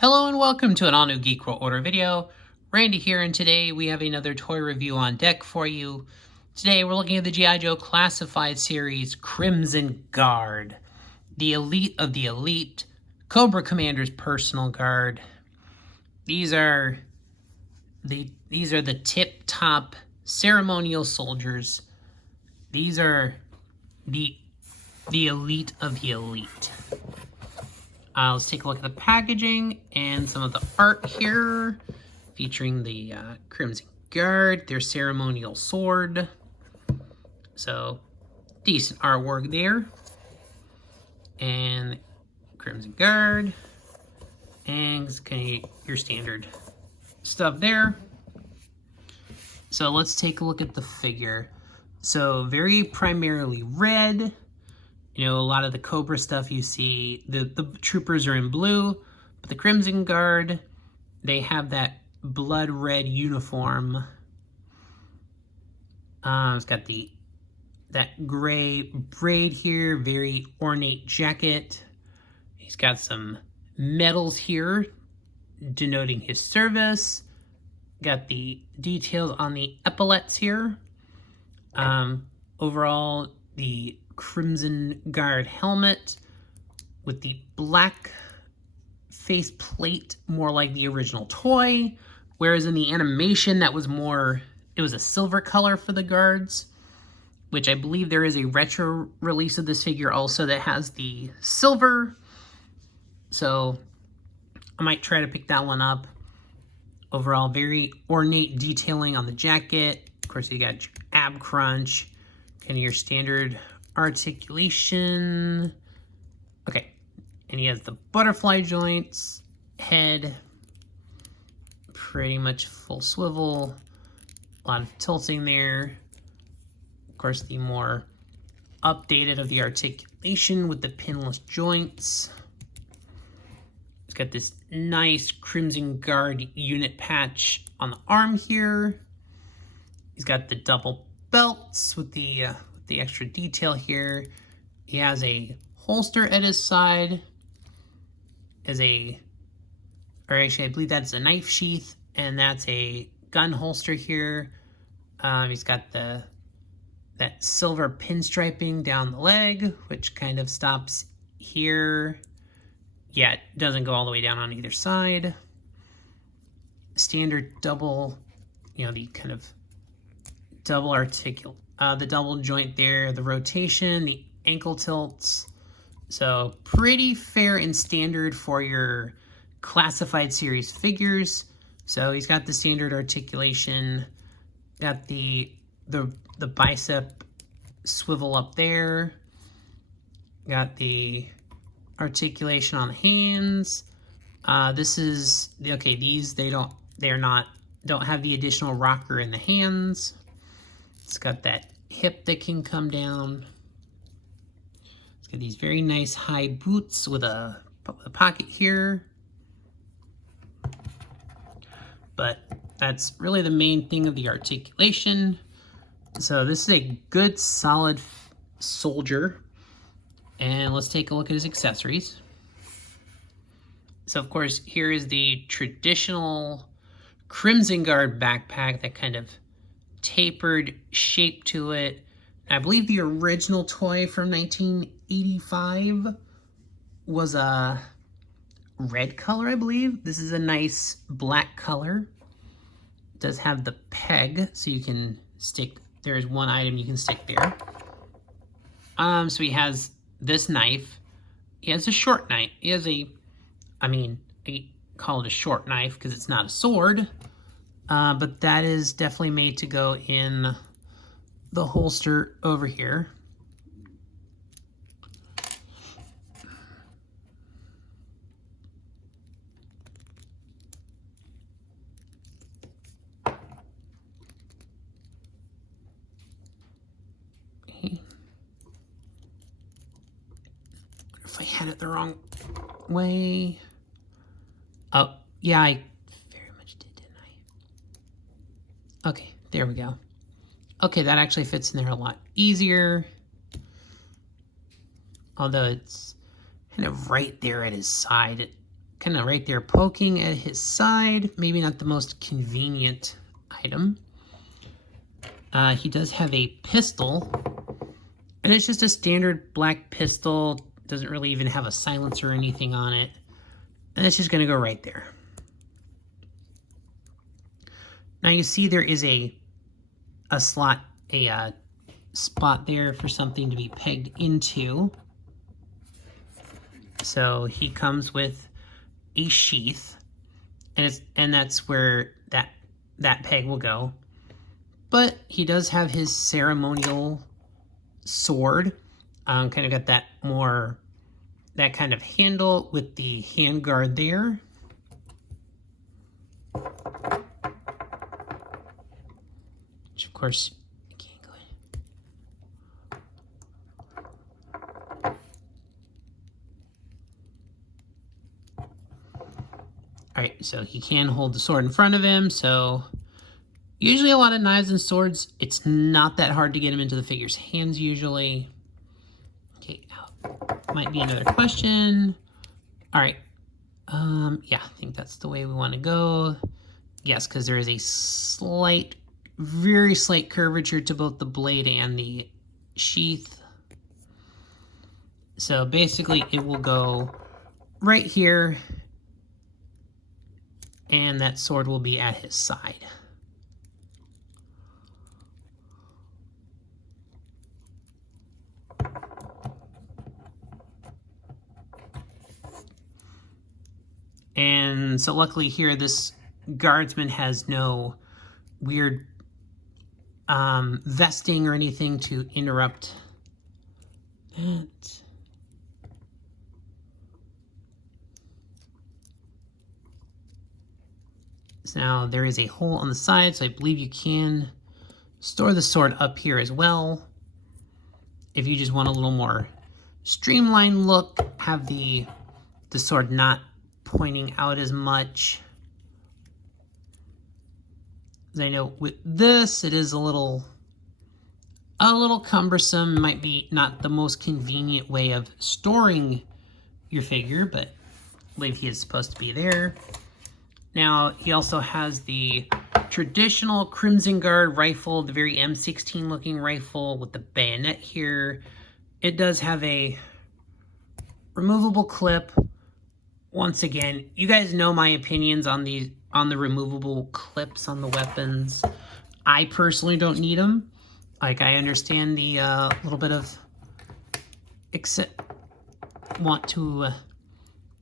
Hello and welcome to an all-new GIJoe Order video. Randy here, and today we have another toy review on deck for you. Today we're looking at the GIJoe Classified Series Crimson Guard, the elite of the elite, Cobra Commander's personal guard. These are the tip-top ceremonial soldiers. These are the elite of the elite. Let's take a look at the packaging and some of the art here, featuring the Crimson Guard, their ceremonial sword. So, decent artwork there. And Crimson Guard. And kind of your standard stuff there. So let's take a look at the figure. So very primarily red. You know, a lot of the Cobra stuff you see, the troopers are in blue, but the Crimson Guard, they have that blood red uniform. It's got that gray braid here, very ornate jacket. He's got some medals here denoting his service. Got the details on the epaulets here. Overall, the Crimson Guard helmet with the black face plate, more like the original toy, whereas in the animation that was more, it was a silver color for the guards, which I believe there is a retro release of this figure also that has the silver, so I might try to pick that one up. Overall, very ornate detailing on the jacket. Of course, you got your ab crunch, kind of your standard articulation. Okay, and he has the butterfly joints, head, pretty much full swivel, a lot of tilting there. Of course, the more updated of the articulation with the pinless joints. He's got this nice Crimson Guard unit patch on the arm here. He's got the double belts with the extra detail here. He has a holster at his side or actually I believe that's a knife sheath, and that's a gun holster here. He's got that silver pinstriping down the leg, which kind of stops here. Yeah, it doesn't go all the way down on either side. Standard double, the kind of double the double joint there, the rotation, the ankle tilts. So pretty fair and standard for your Classified Series figures. So he's got the standard articulation, got the bicep swivel up there, got the articulation on the hands. These don't have the additional rocker in the hands. It's got that hip that can come down. It's got these very nice high boots with a pocket here. But that's really the main thing of the articulation. So this is a good, solid soldier. And let's take a look at his accessories. So of course, here is the traditional Crimson Guard backpack, that kind of tapered shape to it. I believe the original toy from 1985 was a red color, I believe. This is a nice black color. It does have the peg, so you can stick, there's one item you can stick there. So he has this knife. He has a short knife. He has I call it a short knife because it's not a sword. But that is definitely made to go in the holster over here. Okay. If I had it the wrong way. Oh, yeah, I very much did, didn't I? Okay, there we go. Okay, that actually fits in there a lot easier. Although it's kind of right there at his side. kind of right there poking at his side. Maybe not the most convenient item. He does have a pistol, and it's just a standard black pistol. Doesn't really even have a silencer or anything on it. And it's just going to go right there. Now you see there is a slot, a spot there for something to be pegged into. So he comes with a sheath, and that's where that peg will go. But he does have his ceremonial sword. Kind of got that kind of handle with the handguard there. Which of course I can't go in. Alright, so he can hold the sword in front of him, so usually a lot of knives and swords, it's not that hard to get them into the figure's hands usually. Okay, might be another question. Alright, yeah, I think that's the way we want to go. Yes, because there is a very slight curvature to both the blade and the sheath. So basically it will go right here, and that sword will be at his side. And so luckily here, this guardsman has no weird vesting or anything to interrupt that. So now there is a hole on the side, so I believe you can store the sword up here as well. If you just want a little more streamlined look, have the sword not pointing out as much. As I know with this, it is a little cumbersome. Might be not the most convenient way of storing your figure, but I believe he is supposed to be there. Now, he also has the traditional Crimson Guard rifle, the very M16 looking rifle with the bayonet here. It does have a removable clip. Once again, you guys know my opinions on the removable clips on the weapons. I personally don't need them. Like, I understand the little bit of want to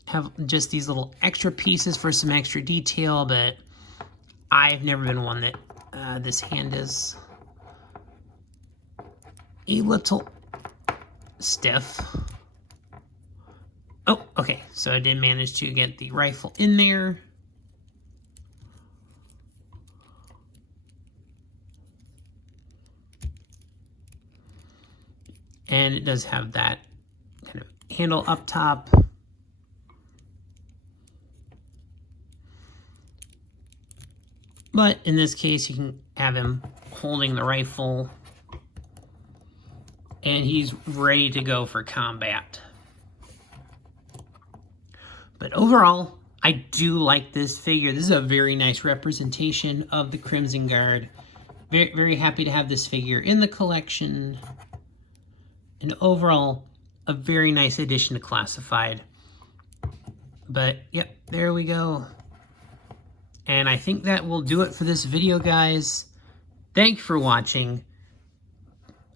have just these little extra pieces for some extra detail, but I've never been one that this hand is a little stiff. Oh, okay, so I did manage to get the rifle in there. And it does have that kind of handle up top. But in this case, you can have him holding the rifle, and he's ready to go for combat. But overall, I do like this figure. This is a very nice representation of the Crimson Guard. Very, very happy to have this figure in the collection. And overall, a very nice addition to Classified. But, yep, there we go. And I think that will do it for this video, guys. Thank you for watching.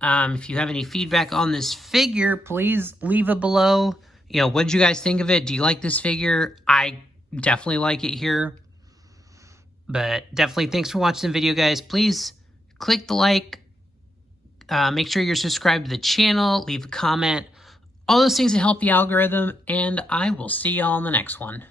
If you have any feedback on this figure, please leave it below. You know, what did you guys think of it? Do you like this figure? I definitely like it here. But definitely thanks for watching the video, guys. Please click the like. Make sure you're subscribed to the channel. Leave a comment. All those things that help the algorithm. And I will see y'all in the next one.